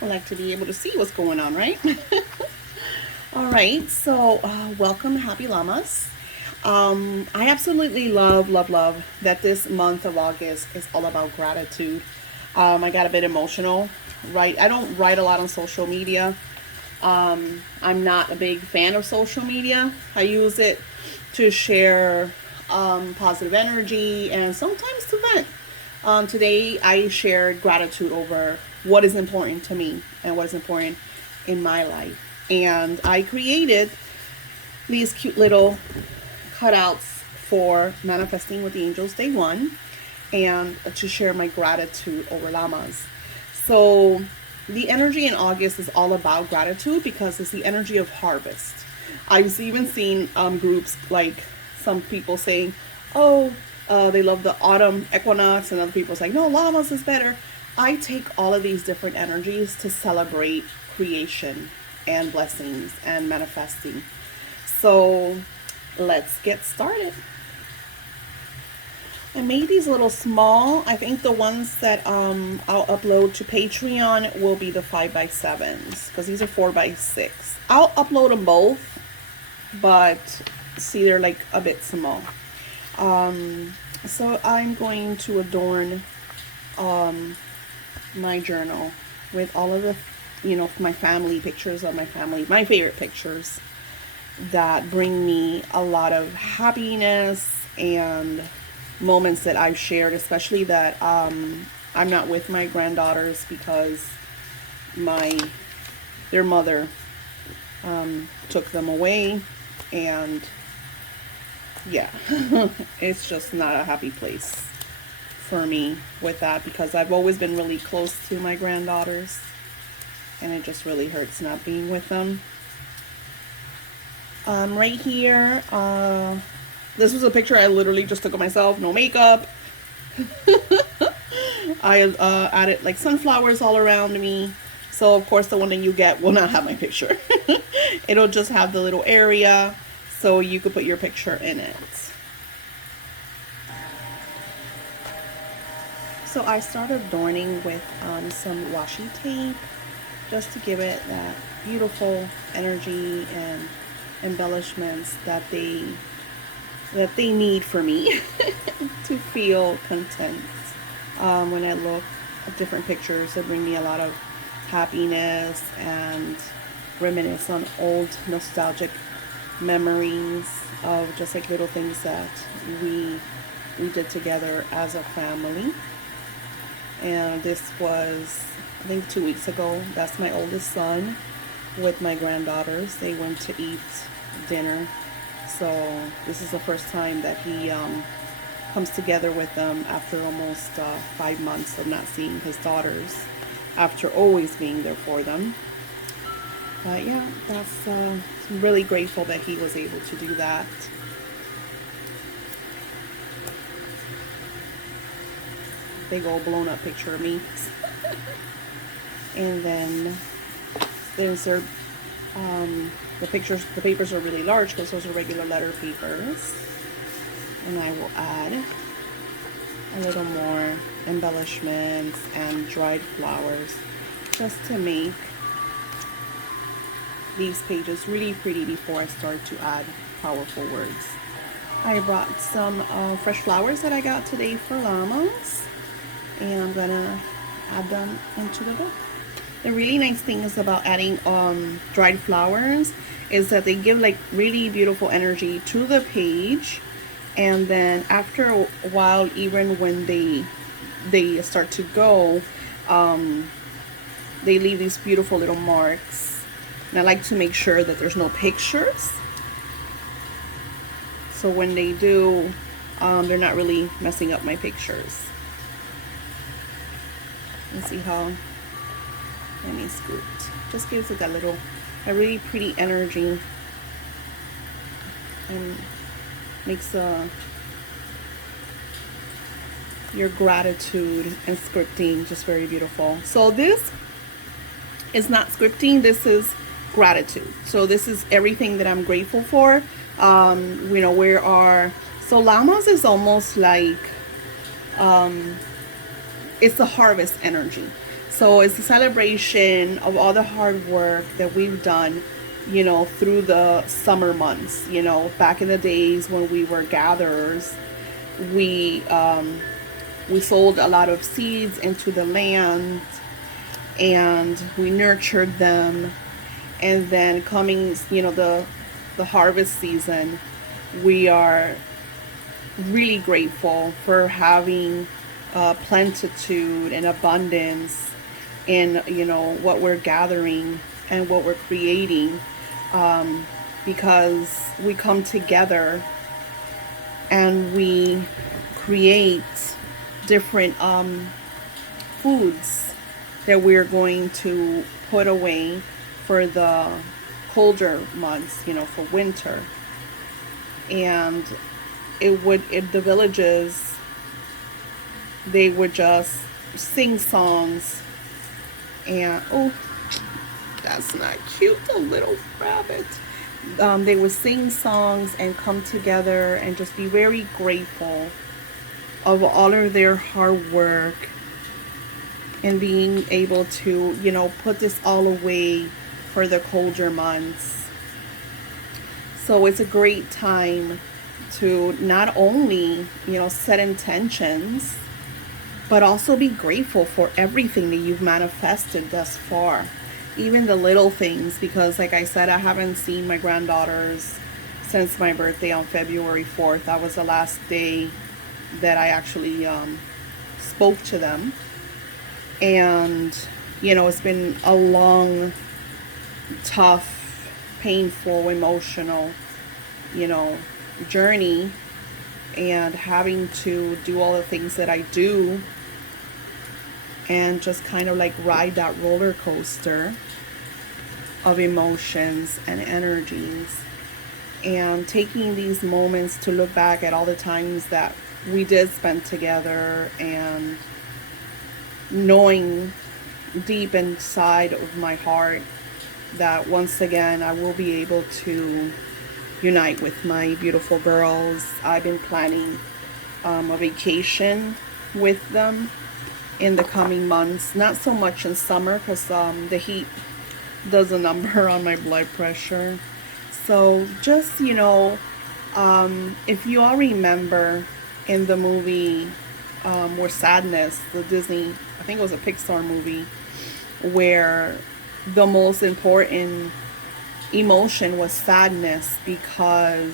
I like to be able to see what's going on, right? All right, so welcome, Happy Llamas. I absolutely love that this month of August is all about gratitude. I got a bit emotional, right? I don't write a lot on social media. I'm not a big fan of social media. I use it to share positive energy and sometimes to vent. Today, I shared gratitude over what is important to me and what is important in my life. And I created these cute little cutouts for Manifesting with the Angels Day 1 and to share my gratitude over llamas. So, the energy in August is all about gratitude because it's the energy of harvest. I've even seen groups like some people saying, oh, they love the autumn equinox, and other people saying, no, llamas is better. I take all of these different energies to celebrate creation and blessings and manifesting. So let's get started. I made these little small. I think the ones that I'll upload to Patreon will be the 5x7s because these are 4x6. I'll upload them both, but see, they're like a bit small. So I'm going to adorn my journal with all of the, my family pictures of my family, my favorite pictures that bring me a lot of happiness and moments that I've shared, especially that I'm not with my granddaughters because their mother took them away, and yeah, it's just not a happy place for me with that because I've always been really close to my granddaughters, and it just really hurts not being with them. Right here, this was a picture I literally just took of myself, no makeup. I added like sunflowers all around me. So of course the one that you get will not have my picture. It'll just have the little area so you could put your picture in it. So I started adorning with some washi tape just to give it that beautiful energy and embellishments that they need for me to feel content. When I look at different pictures, they bring me a lot of happiness and reminisce on old nostalgic memories of just like little things that we did together as a family. And this was, I think, 2 weeks ago. That's my oldest son with my granddaughters. They went to eat dinner. So this is the first time that he comes together with them after almost 5 months of not seeing his daughters, after always being there for them. But yeah, that's I'm really grateful that he was able to do that. Big old blown up picture of me. And then there's their the papers are really large because those are regular letter papers. And I will add a little more embellishments and dried flowers just to make these pages really pretty before I start to add powerful words. I brought some fresh flowers that I got today for llamas, and I'm gonna add them into the book. The really nice thing is about adding dried flowers is that they give like really beautiful energy to the page, and then after a while, even when they start to go, they leave these beautiful little marks. And I like to make sure that there's no pictures, so when they do, they're not really messing up my pictures. And see how any scooped just gives it a really pretty energy and makes your gratitude and scripting just very beautiful. So this is not scripting, this is gratitude. So this is everything that I'm grateful for. So llamas is almost like it's the harvest energy. So it's a celebration of all the hard work that we've done, through the summer months. Back in the days when we were gatherers, we we sold a lot of seeds into the land, and we nurtured them. And then coming, the harvest season, we are really grateful for having plenitude and abundance in what we're gathering and what we're creating, because we come together and we create different foods that we're going to put away for the colder months, for winter. And the villages, they would just sing songs. And oh, that's not cute, a little rabbit. They would sing songs and come together and just be very grateful of all of their hard work and being able to, put this all away for the colder months. So it's a great time to not only, set intentions, but also be grateful for everything that you've manifested thus far. Even the little things, because like I said, I haven't seen my granddaughters since my birthday on February 4th. That was the last day that I actually spoke to them. And, it's been a long, tough, painful, emotional, journey, and having to do all the things that I do and just kind of like ride that roller coaster of emotions and energies, and taking these moments to look back at all the times that we did spend together, and knowing deep inside of my heart that once again I will be able to unite with my beautiful girls. I've been planning a vacation with them in the coming months. Not so much in summer because the heat does a number on my blood pressure. So just, if you all remember in the movie where Sadness, the Disney, I think it was a Pixar movie, where the most important emotion was sadness, because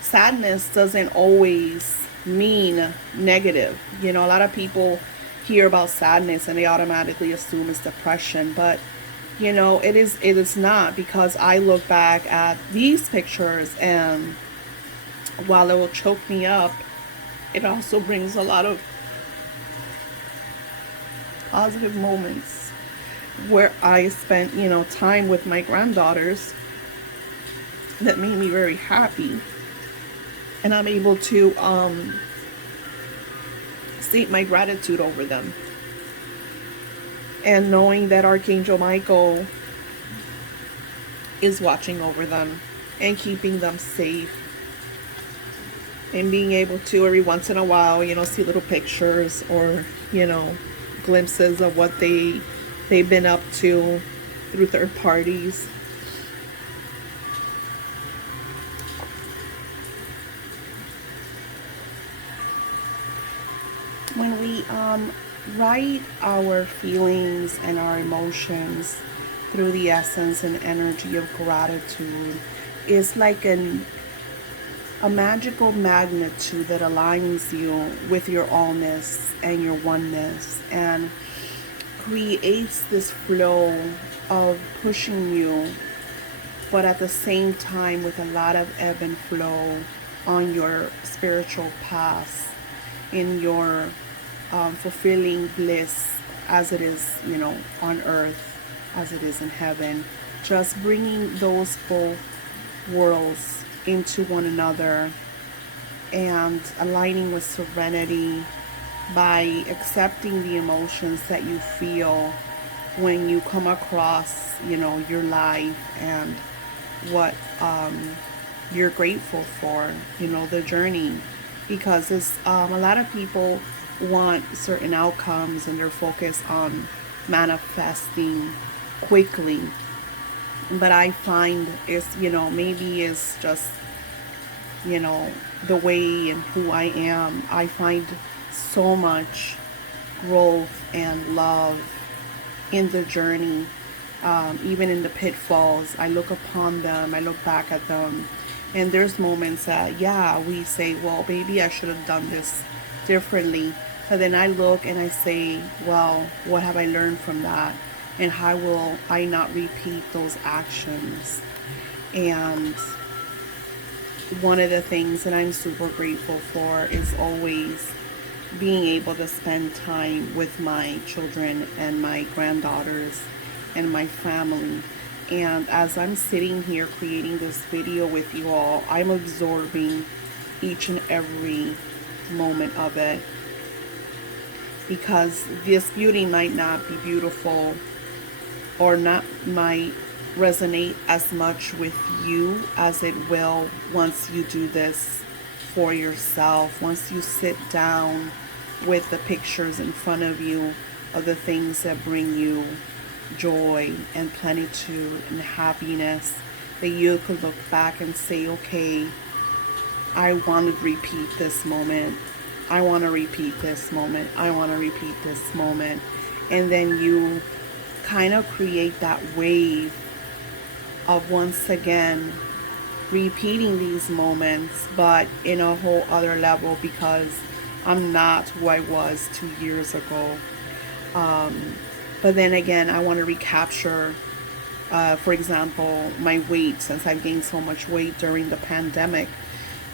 sadness doesn't always mean negative. A lot of people hear about sadness and they automatically assume it's depression, but it is not, because I look back at these pictures, and while it will choke me up, it also brings a lot of positive moments where I spent, time with my granddaughters that made me very happy. And I'm able to state my gratitude over them. And knowing that Archangel Michael is watching over them and keeping them safe. And being able to every once in a while, see little pictures or, glimpses of what they've been up to through third parties. When we write our feelings and our emotions through the essence and energy of gratitude, it's like a magical magnitude that aligns you with your allness and your oneness, and creates this flow of pushing you, but at the same time with a lot of ebb and flow on your spiritual path, in your fulfilling bliss as it is, on earth, as it is in heaven. Just bringing those both worlds into one another and aligning with serenity by accepting the emotions that you feel when you come across, your life and what you're grateful for, the journey. Because it's a lot of people want certain outcomes and they're focused on manifesting quickly. But I find it's, maybe it's just, you know, the way and who I am. I find so much growth and love in the journey, even in the pitfalls. I look upon them, I look back at them, and there's moments that, yeah, we say, well, maybe I should have done this differently. But then I look and I say, well, what have I learned from that? And how will I not repeat those actions? And one of the things that I'm super grateful for is always being able to spend time with my children and my granddaughters and my family. And as I'm sitting here creating this video with you all, I'm absorbing each and every moment of it, because this beauty might not be beautiful or not might resonate as much with you as it will once you do this for yourself, once you sit down with the pictures in front of you of the things that bring you joy and plenitude and happiness, that you could look back and say, okay, I want to repeat this moment. I want to repeat this moment. I want to repeat this moment. And then you kind of create that wave of once again repeating these moments, but in a whole other level, because I'm not who I was 2 years ago. But then again, I want to recapture, for example, my weight, since I've gained so much weight during the pandemic.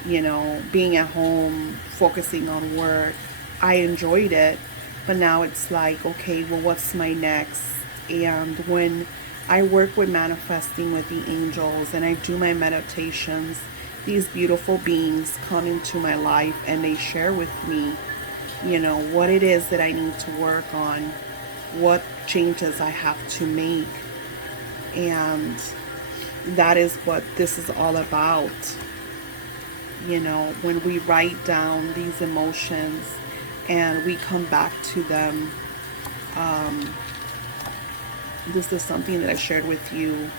Being at home, focusing on work, I enjoyed it. But now it's like, okay, well, what's my next? And when I work with manifesting with the angels and I do my meditations, these beautiful beings come into my life and they share with me, what it is that I need to work on, what changes I have to make. And that is what this is all about. When we write down these emotions and we come back to them, this is something that I shared with you,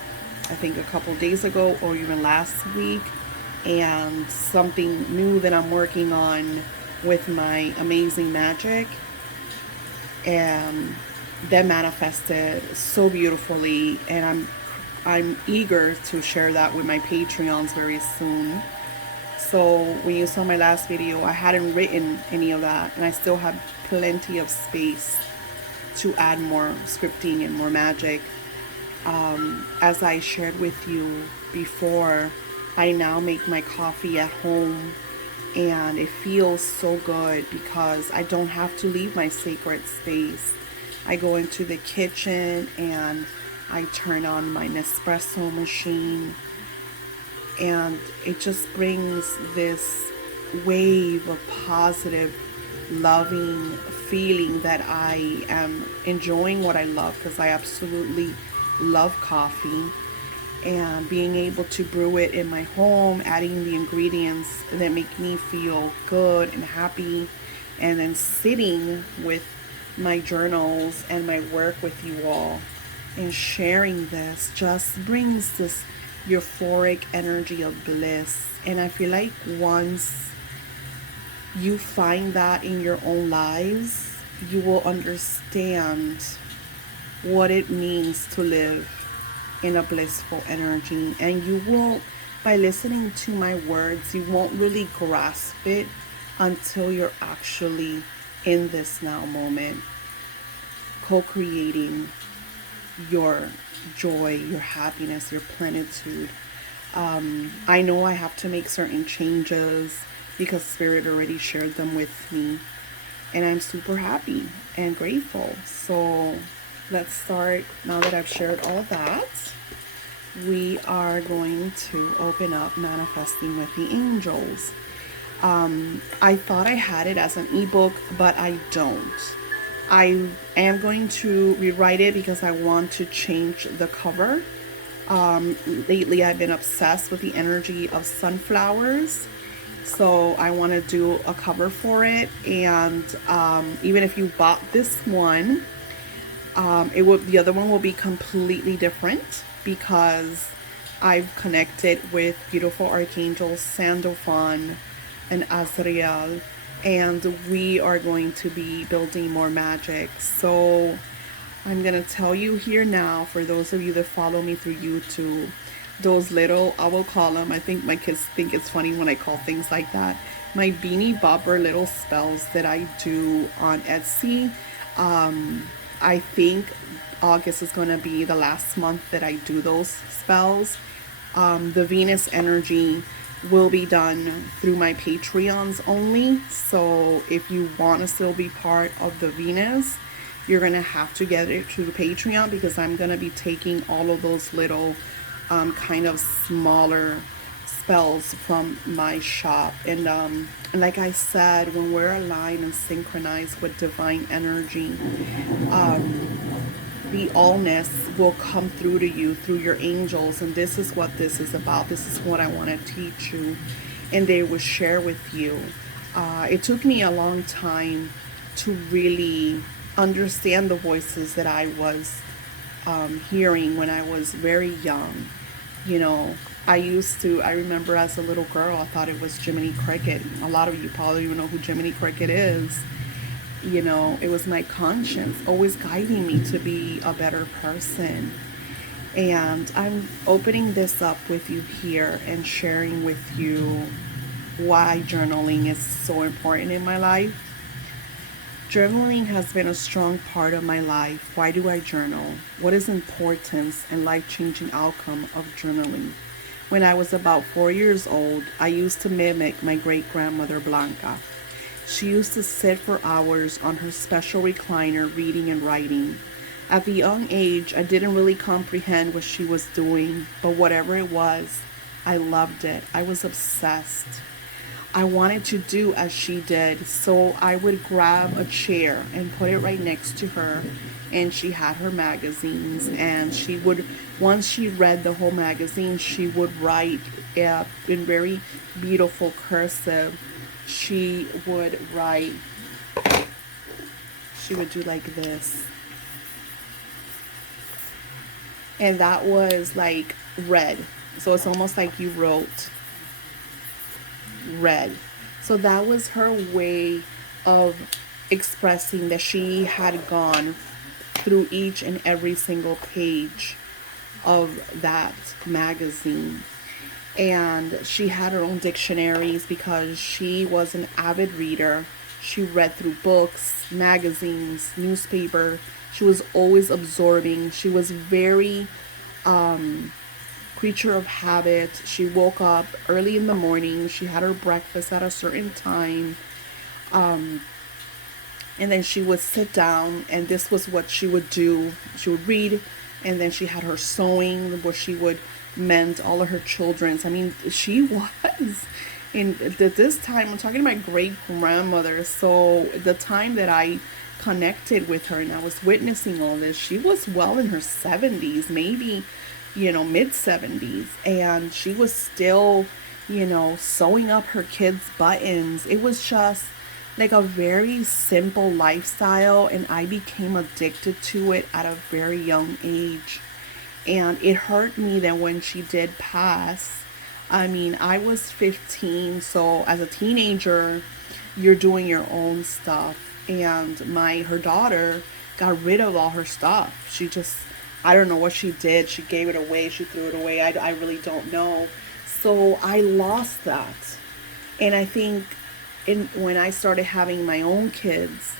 I think a couple days ago or even last week, and something new that I'm working on with my amazing magic, and that manifested so beautifully, and I'm eager to share that with my Patreons very soon. So when you saw my last video, I hadn't written any of that, and I still have plenty of space to add more scripting and more magic. As I shared with you before, I now make my coffee at home, and it feels so good because I don't have to leave my sacred space. I go into the kitchen and I turn on my Nespresso machine, and it just brings this wave of positive, loving feeling that I am enjoying what I love, because I absolutely love coffee. And being able to brew it in my home, adding the ingredients that make me feel good and happy, and then sitting with my journals and my work with you all and sharing this just brings this euphoric energy of bliss. And I feel like once you find that in your own lives, you will understand what it means to live in a blissful energy. And you will, by listening to my words, you won't really grasp it until you're actually in this now moment, co-creating your joy, your happiness, your plenitude. I know I have to make certain changes because Spirit already shared them with me, and I'm super happy and grateful. So let's start. Now that I've shared all that, we are going to open up Manifesting with the Angels. I thought I had it as an ebook, but I don't. I am going to rewrite it because I want to change the cover. Lately I've been obsessed with the energy of sunflowers. So I want to do a cover for it. And even if you bought this one, the other one will be completely different because I've connected with beautiful archangels Sandalphon and Azrael, and we are going to be building more magic. So I'm gonna tell you here now, for those of you that follow me through YouTube, those little, I will call them, I think my kids think it's funny when I call things like that, my beanie bopper little spells that I do on Etsy. I think August is going to be the last month that I do those spells. The Venus energy will be done through my Patreons only. So if you want to still be part of the Venus, you're going to have to get it through the Patreon, because I'm going to be taking all of those little kind of smaller spells from my shop. And like I said, when we're aligned and synchronized with divine energy, the allness will come through to you through your angels. And this is what this is about. This is what I want to teach you, and they will share with you. It took me a long time to really understand the voices that I was hearing when I was very young. You know, I remember as a little girl, I thought it was Jiminy Cricket. A lot of you probably even know who Jiminy Cricket is. You know, it was my conscience always guiding me to be a better person. And I'm opening this up with you here and sharing with you why journaling is so important in my life. Journaling has been a strong part of my life. Why do I journal? What is the importance and life-changing outcome of journaling? When I was about 4 years old, I used to mimic my great-grandmother Blanca. She used to sit for hours on her special recliner reading and writing. At the young age, I didn't really comprehend what she was doing, but whatever it was, I loved it. I was obsessed. I wanted to do as she did, so I would grab a chair and put it right next to her, and she had her magazines, and she would, once she read the whole magazine, she would write in very beautiful cursive. She would write, she would do like this, and that was like red, so it's almost like you wrote red. So that was her way of expressing that she had gone through each and every single page of that magazine. And she had her own dictionaries because she was an avid reader. She read through books, magazines, newspaper. She was always absorbing. She was very creature of habit. She woke up early in the morning. She had her breakfast at a certain time. And then she would sit down, and this was what she would do. She would read, and then she had her sewing where she would mend all of her children's. I mean, she was, and at this time, I'm talking to my great grandmother. So the time that I connected with her and I was witnessing all this, she was well in her 70s, maybe, mid 70s, and she was still, sewing up her kids' buttons. It was just like a very simple lifestyle, and I became addicted to it at a very young age. And it hurt me that when she did pass, I mean, I was 15, so as a teenager, you're doing your own stuff. And her daughter got rid of all her stuff. She just, I don't know what she did. She gave it away. She threw it away. I really don't know. So I lost that. And I think when I started having my own kids,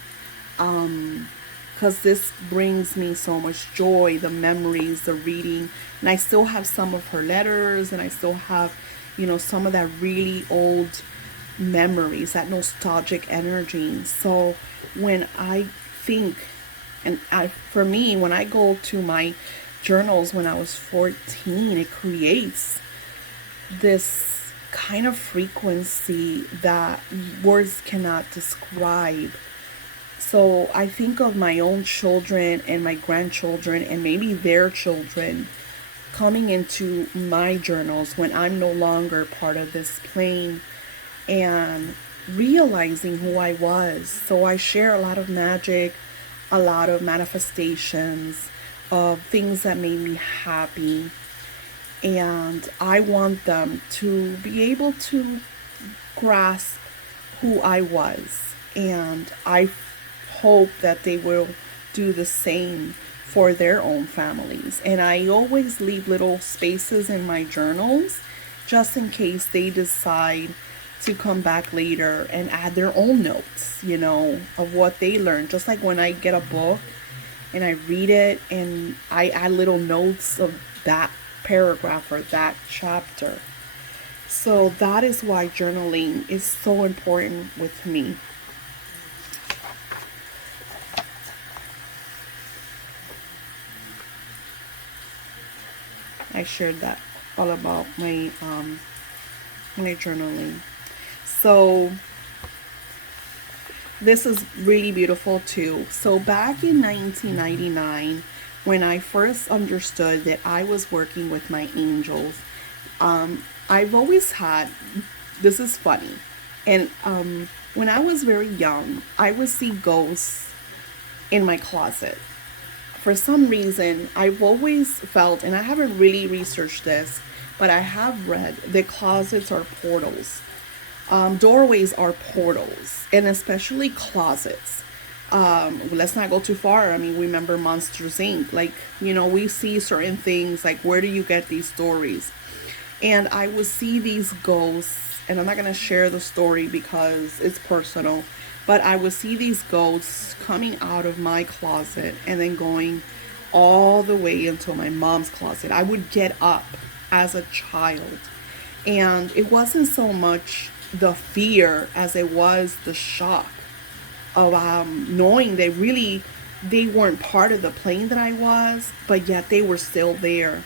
because this brings me so much joy, the memories, the reading. And I still have some of her letters, and I still have, some of that really old memories, that nostalgic energy. So when I think, for me, when I go to my journals when I was 14, it creates this kind of frequency that words cannot describe. So I think of my own children and my grandchildren and maybe their children coming into my journals when I'm no longer part of this plane. and realizing who I was. So I share a lot of magic, a lot of manifestations of things that made me happy. And I want them to be able to grasp who I was. And I hope that they will do the same for their own families. And I always leave little spaces in my journals just in case they decide to come back later and add their own notes, of what they learned. Just like when I get a book and I read it and I add little notes of that paragraph or that chapter. So that is why journaling is so important with me. I shared that all about my journaling. So this is really beautiful too. So back in 1999, when I first understood that I was working with my angels, I've always had, this is funny, and when I was very young, I would see ghosts in my closet. For some reason, I've always felt, and I haven't really researched this, but I have read that closets are portals. Doorways are portals, and especially closets. Let's not go too far. I mean, remember Monsters Inc. Like, we see certain things, like, where do you get these stories? And I would see these ghosts, and I'm not going to share the story because it's personal, but I would see these ghosts coming out of my closet and then going all the way into my mom's closet. I would get up as a child, and it wasn't so much the fear as it was the shock of knowing they weren't part of the plane that I was, but yet they were still there.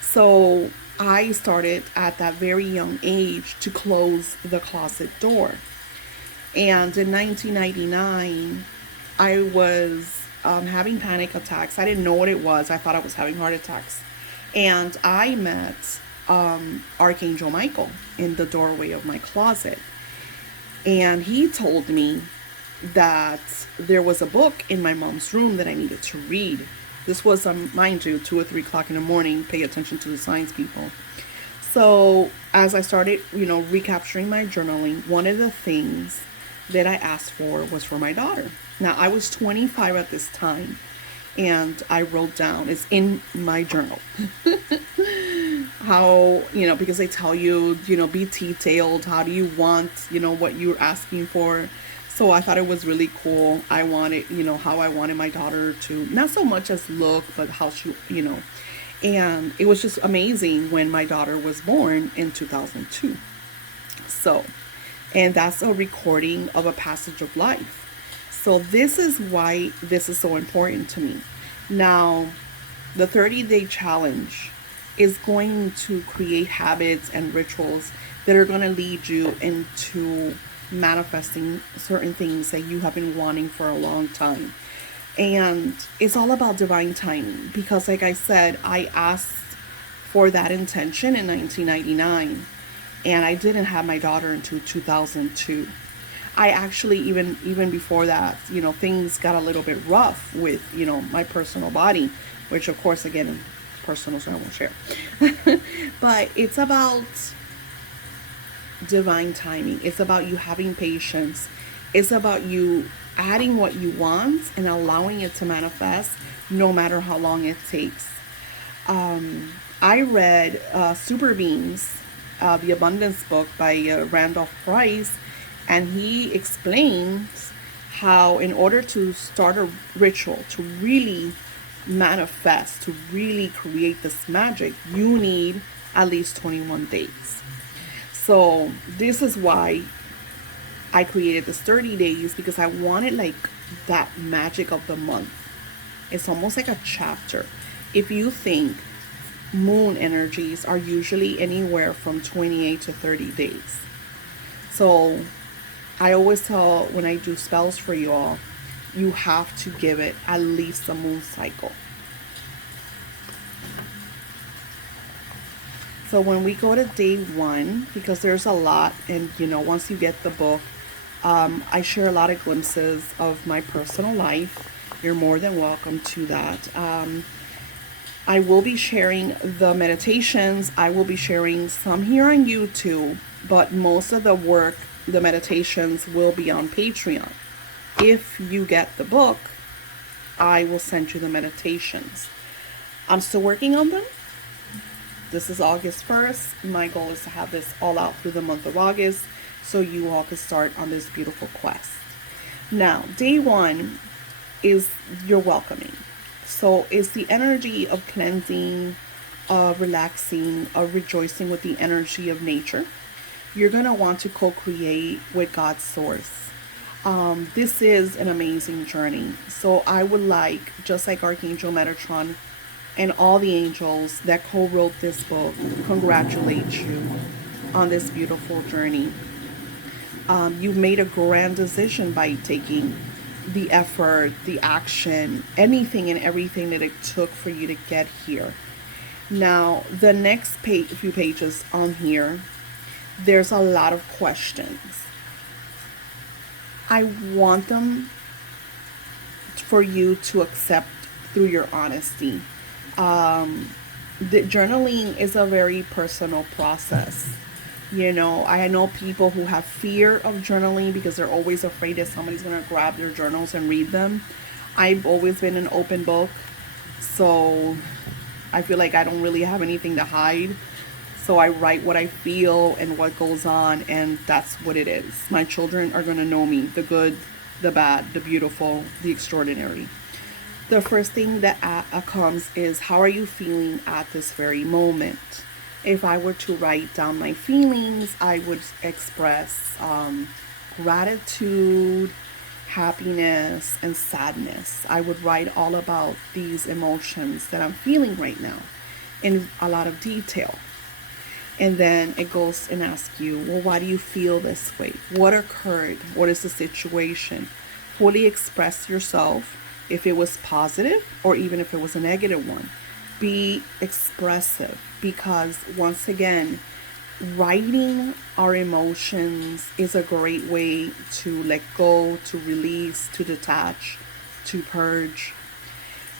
So I started at that very young age to close the closet door. And in 1999, I was having panic attacks. I didn't know what it was. I thought I was having heart attacks. And I met Archangel Michael in the doorway of my closet. And he told me that there was a book in my mom's room that I needed to read. This was, mind you, 2 or 3 o'clock in the morning. Pay attention to the signs, people. So as I started, recapturing my journaling, one of the things that I asked for was for my daughter. Now, I was 25 at this time, and I wrote down, it's in my journal, how, because they tell you, be detailed. How do you want, what you're asking for? So I thought it was really cool. I wanted, how I wanted my daughter to, not so much as look, but how she, and it was just amazing when my daughter was born in 2002. So, and that's a recording of a passage of life. So this is why this is so important to me. Now, the 30-day challenge is going to create habits and rituals that are going to lead you into manifesting certain things that you have been wanting for a long time. And it's all about divine timing because, like I said, I asked for that intention in 1999, and I didn't have my daughter until 2002. I actually, even before that, things got a little bit rough with, my personal body, which of course, again, personal, so I won't share. But it's about divine timing. It's about you having patience. It's about you adding what you want and allowing it to manifest no matter how long it takes. I read Super Beings, the Abundance book by Randolph Price, and he explains how in order to start a ritual, to really manifest, to really create this magic, you need at least 21 days. So this is why I created this 30 days, because I wanted like that magic of the month. It's almost like a chapter. If you think moon energies are usually anywhere from 28 to 30 days. So I always tell when I do spells for you all, you have to give it at least a moon cycle. So when we go to day one, because there's a lot, and once you get the book, I share a lot of glimpses of my personal life. You're more than welcome to that. I will be sharing the meditations. I will be sharing some here on YouTube, but most of the work, the meditations, will be on Patreon. If you get the book, I will send you the meditations. I'm still working on them. This is August 1st. My goal is to have this all out through the month of August so you all can start on this beautiful quest. Now, day one is your welcoming. So it's the energy of cleansing, of relaxing, of rejoicing with the energy of nature. You're going to want to co-create with God's source. This is an amazing journey. So I would like, just like Archangel Metatron and all the angels that co-wrote this book, congratulate you on this beautiful journey. You've made a grand decision by taking the effort, the action, anything and everything that it took for you to get here. Now, the next few pages on here, there's a lot of questions. I want them for you to accept through your honesty. The journaling is a very personal process. I know people who have fear of journaling because they're always afraid that somebody's going to grab their journals and read them. I've always been an open book, so I feel like I don't really have anything to hide. So I write what I feel and what goes on, and that's what it is. My children are going to know me, the good, the bad, the beautiful, the extraordinary. The first thing that comes is, how are you feeling at this very moment? If I were to write down my feelings, I would express gratitude, happiness, and sadness. I would write all about these emotions that I'm feeling right now in a lot of detail. And then it goes and asks you, well, why do you feel this way? What occurred? What is the situation? Fully express yourself, if it was positive or even if it was a negative one. Be expressive, because once again, writing our emotions is a great way to let go, to release, to detach, to purge.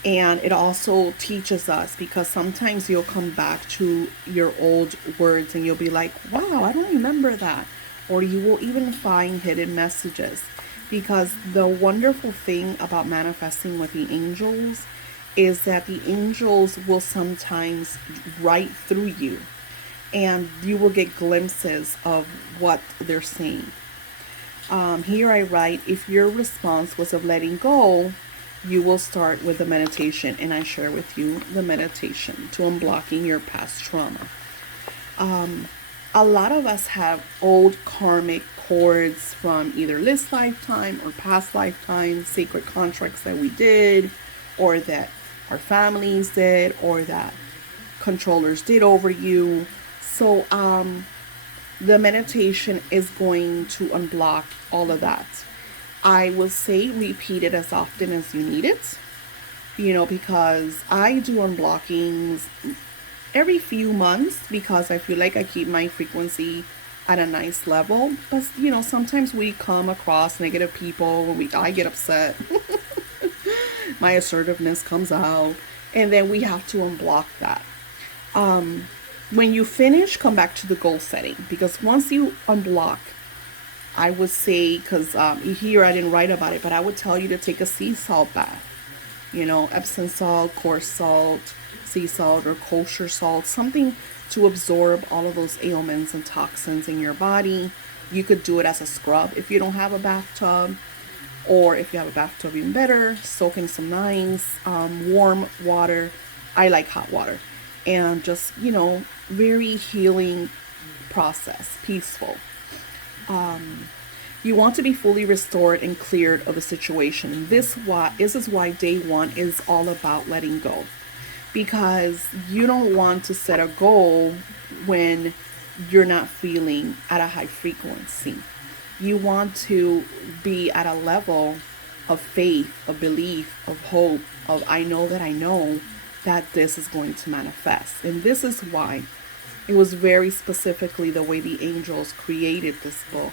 And it also teaches us, because sometimes you'll come back to your old words and you'll be like, wow, I don't remember that. Or you will even find hidden messages. Because the wonderful thing about manifesting with the angels is that the angels will sometimes write through you, and you will get glimpses of what they're saying. Here I write, if your response was of letting go, you will start with the meditation, and I share with you the meditation to unblocking your past trauma. A lot of us have old karmic cords from either this lifetime or past lifetimes, sacred contracts that we did, or that our families did, or that controllers did over you. So the meditation is going to unblock all of that. I will say repeat it as often as you need it, because I do unblockings every few months, because I feel like I keep my frequency at a nice level. But sometimes we come across negative people, I get upset. My assertiveness comes out, and then we have to unblock that. When you finish, come back to the goal setting, because once you unblock, I would say, because here I didn't write about it, but I would tell you to take a sea salt bath. Epsom salt, coarse salt, sea salt, or kosher salt, something to absorb all of those ailments and toxins in your body. You could do it as a scrub if you don't have a bathtub, or if you have a bathtub, even better, soak in some nice warm water. I like hot water. And just, very healing process, peaceful. You want to be fully restored and cleared of the situation. This is why day one is all about letting go. Because you don't want to set a goal when you're not feeling at a high frequency. You want to be at a level of faith, of belief, of hope, of I know that this is going to manifest. And this is why It was very specifically the way the angels created this book.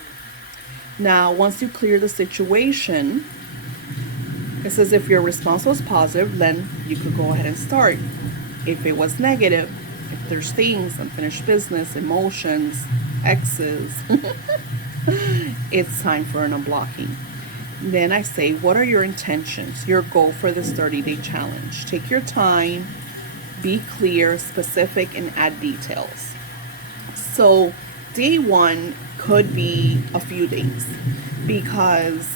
Now, once you clear the situation, it says if your response was positive, then you could go ahead and start. If it was negative, if there's things, unfinished business, emotions, exes, it's time for an unblocking. Then I say, what are your intentions, your goal for this 30-day challenge? Take your time, be clear, specific, and add details. So day one could be a few days, because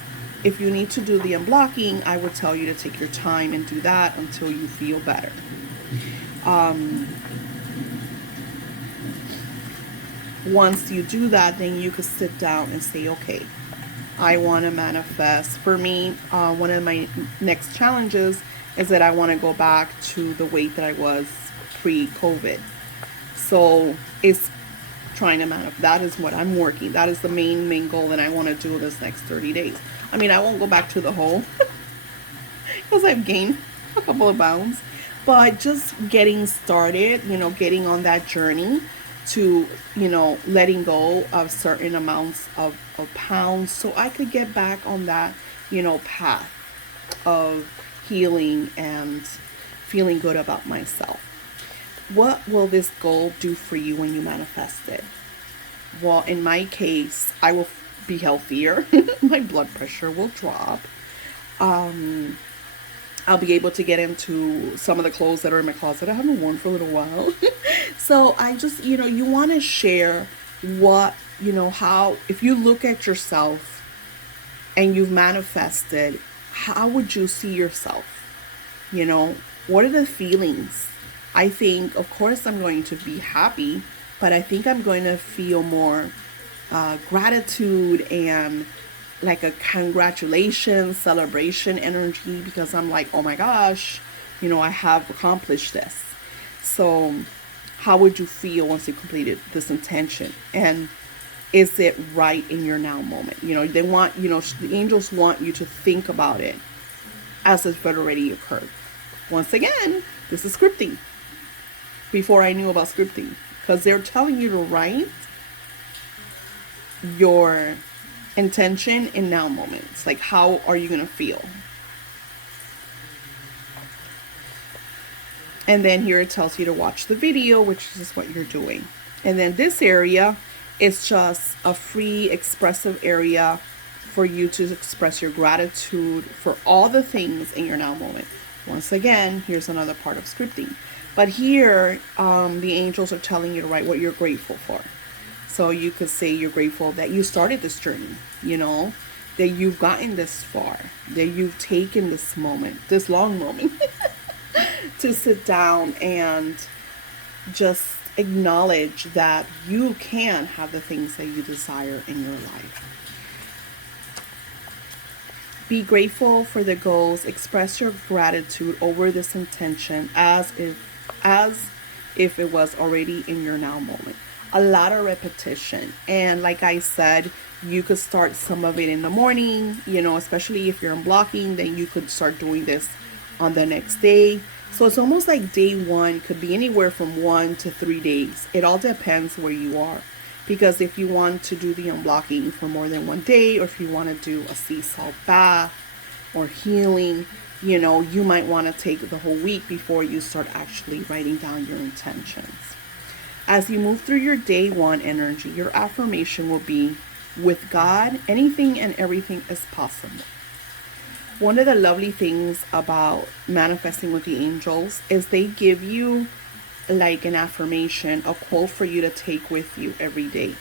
if you need to do the unblocking, I would tell you to take your time and do that until you feel better. Once you do that, then you could sit down and say, okay, I want to manifest. For me, one of my next challenges is that I want to go back to the weight that I was pre-COVID. So it's trying to manifest. That is what I'm working. That is the main goal that I want to do this next 30 days. I mean, I won't go back to the whole because I've gained a couple of pounds, but just getting started, getting on that journey to, letting go of certain amounts of pounds so I could get back on that, path of healing and feeling good about myself. What will this goal do for you when you manifest it? Well, in my case, I will be healthier. My blood pressure will drop. I'll be able to get into some of the clothes that are in my closet I haven't worn for a little while. So I just, you want to share what, how, if you look at yourself and you've manifested, how would you see yourself? What are the feelings? I think, of course, I'm going to be happy, but I think I'm going to feel more gratitude and like a congratulations, celebration energy, because I'm like, oh my gosh, I have accomplished this. So how would you feel once you completed this intention? And is it right in your now moment? They want, the angels want you to think about it as if it already occurred. Once again, this is scripting. Before I knew about scripting, because they're telling you to write your intention in now moments. Like, how are you going to feel? And then here it tells you to watch the video, which is what you're doing. And then this area is just a free expressive area for you to express your gratitude for all the things in your now moment. Once again, here's another part of scripting. But here, the angels are telling you to write what you're grateful for. So you could say you're grateful that you started this journey, that you've gotten this far, that you've taken this moment, this long moment, to sit down and just acknowledge that you can have the things that you desire in your life. Be grateful for the goals. Express your gratitude over this intention as if it was already in your now moment. A lot of repetition. And like I said, you could start some of it in the morning, especially if you're unblocking, then you could start doing this on the next day. So it's almost like day one could be anywhere from 1 to 3 days. It all depends where you are. Because if you want to do the unblocking for more than 1 day, or if you want to do a sea salt bath or healing, you might want to take the whole week before you start actually writing down your intentions. As you move through your day one energy, your affirmation will be, with God, anything and everything is possible. One of the lovely things about manifesting with the angels is they give you like an affirmation, a quote for you to take with you every day.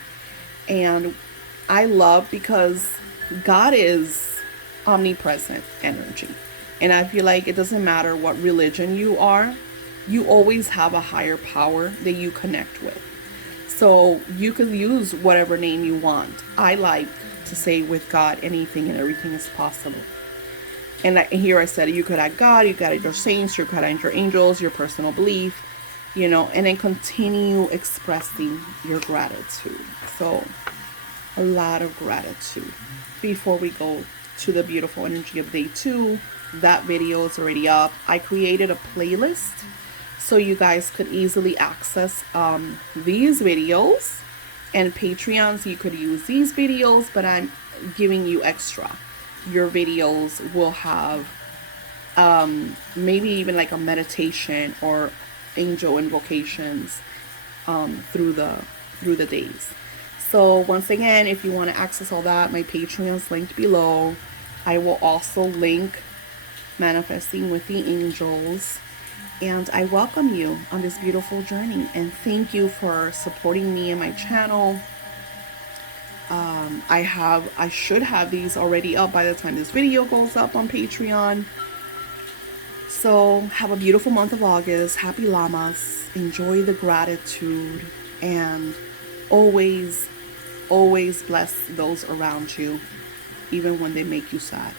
And I love, because God is omnipresent energy. And I feel like it doesn't matter what religion you are, you always have a higher power that you connect with. So you can use whatever name you want. I like to say, with God, anything and everything is possible. And here I said, you could add God, you could add your saints, you could add your angels, your personal belief, and then continue expressing your gratitude. So a lot of gratitude. Before we go to the beautiful energy of day 2, that video is already up. I created a playlist. so you guys could easily access these videos. And Patreons, you could use these videos, but I'm giving you extra. Your videos will have maybe even like a meditation or angel invocations through the days. So once again, if you want to access all that, my Patreon's linked below. I will also link Manifesting with the Angels. And I welcome you on this beautiful journey. And thank you for supporting me and my channel. I should have these already up by the time this video goes up on Patreon. So have a beautiful month of August. Happy Llamas. Enjoy the gratitude. And always, always bless those around you, even when they make you sad.